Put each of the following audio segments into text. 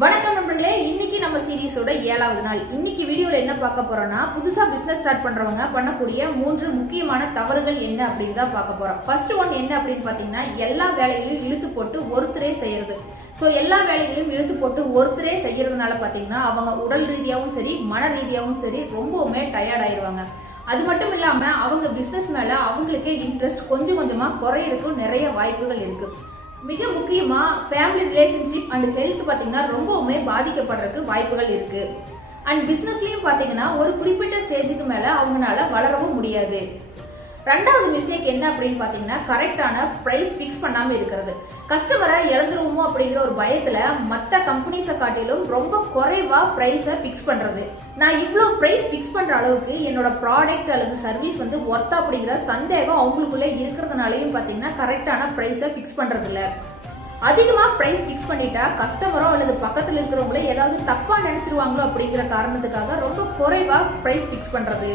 வணக்கம் நண்பர்களே, இன்னைக்கு நம்ம சீரிஸோட 7வது நாள். இன்னைக்கு வீடியோல என்ன பார்க்க போறோம்னா, புதுசா பிசினஸ் ஸ்டார்ட் பண்றவங்க பண்ணக்கூடிய 3 முக்கியமான தவறுகள் என்ன அப்படின்னு தான் பார்க்க போறோம். ஃபர்ஸ்ட் ஒன் என்ன அப்படின்னு பாத்தீங்கன்னா, எல்லா வேலைகளையும் இழுத்து போட்டு ஒருத்தரே செய்யறது. சோ எல்லா வேலைகளையும் இழுத்து போட்டு ஒருத்தரே செய்யறதுனால பாத்தீங்கன்னா, அவங்க உடல் ரீதியாவும் சரி மன ரீதியாவும் சரி ரொம்பவுமே டயர்ட் ஆயிருவாங்க. அது மட்டும் இல்லாம அவங்க பிசினஸ் மேல அவங்களுக்கே இன்ட்ரெஸ்ட் கொஞ்சம் கொஞ்சமா குறையறதுக்கும் நிறைய வாய்ப்புகள் இருக்கு. மிக முக்கியமா ஃபேமிலி ரிலேஷன்ஷிப் அண்ட் ஹெல்த் பாத்தீங்கன்னா ரொம்பவுமே பாதிக்கப்படுறதுக்கு வாய்ப்புகள் இருக்கு. அண்ட் பிசினஸ்லயும் பாத்தீங்கன்னா ஒரு குறிப்பிட்ட ஸ்டேஜுக்கு மேல அவங்களால வளரவும் முடியாது. ரெண்டாவது மிஸ்டேக் என்ன அப்படின்னு பாத்தீங்கன்னா, கரெக்டான பிரைஸ் பிக்ஸ் பண்ணாம இருக்கிறது. கஸ்டமரை இழந்துருவோமோ அப்படிங்கிற ஒரு பயத்துல மத்த கம்பெனிஸை காட்டிலும் ரொம்ப குறைவா பிரைஸ பிக்ஸ் பண்றது. நான் இவ்வளவு பிரைஸ் பிக்ஸ் பண்ற அளவுக்கு என்னோட ப்ராடக்ட் அல்லது சர்வீஸ் வந்து ஒர்த்தா அப்படிங்கிற சந்தேகம் அவங்களுக்குள்ள இருக்கிறதுனாலயும் பாத்தீங்கன்னா கரெக்டான பிரைஸ பிக்ஸ் பண்றது இல்ல. அதிகமா பிரைஸ் பிக்ஸ் பண்ணிட்டா கஸ்டமரோ அல்லது பக்கத்துல இருக்கிறவங்களே ஏதாவது தப்பா நினைச்சிருவாங்களோ அப்படிங்கிற காரணத்துக்காக ரொம்ப குறைவா பிரைஸ் பிக்ஸ் பண்றது.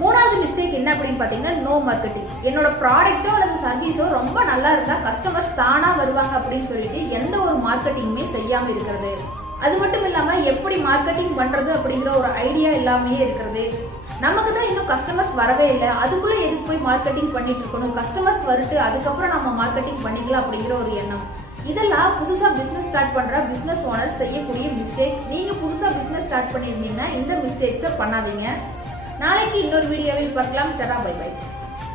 மூணாவது மிஸ்டேக் என்ன அப்படின்னு பாத்தீங்கன்னா, நோ மார்க்கெட்டிங். என்னோட ப்ராடக்ட்டோ அல்லது சர்வீஸோ ரொம்ப நல்லா இருந்தா கஸ்டமர்ஸ் தானா வருவாங்க அப்படின்னு சொல்லிட்டு எந்த ஒரு மார்க்கெட்டிங்குமே செய்யாம இருக்கிறது. அது மட்டும் இல்லாம எப்படி மார்க்கெட்டிங் பண்றது அப்படிங்கிற ஒரு ஐடியா இல்லாமயே இருக்கிறது. நமக்கு தான் இன்னும் கஸ்டமர்ஸ் வரவே இல்லை, அதுக்குள்ள எதுக்கு போய் மார்க்கெட்டிங் பண்ணிட்டு இருக்கணும், கஸ்டமர்ஸ் வரட்டு அதுக்கப்புறம் நம்ம மார்க்கெட்டிங் பண்ணிக்கலாம் அப்படிங்கிற ஒரு எண்ணம். இதெல்லாம் புதுசா பிசினஸ் ஸ்டார்ட் பண்ற பிசினஸ் ஓனர் செய்யக்கூடிய மிஸ்டேக். நீங்க புதுசா பிசினஸ் ஸ்டார்ட் பண்ணிருந்தீங்கன்னா இந்த மிஸ்டேக்ஸை பண்ணாதீங்க. நாளைக்கு இன்னொரு வீடியோவில் பார்க்கலாம். டடா, பை பை.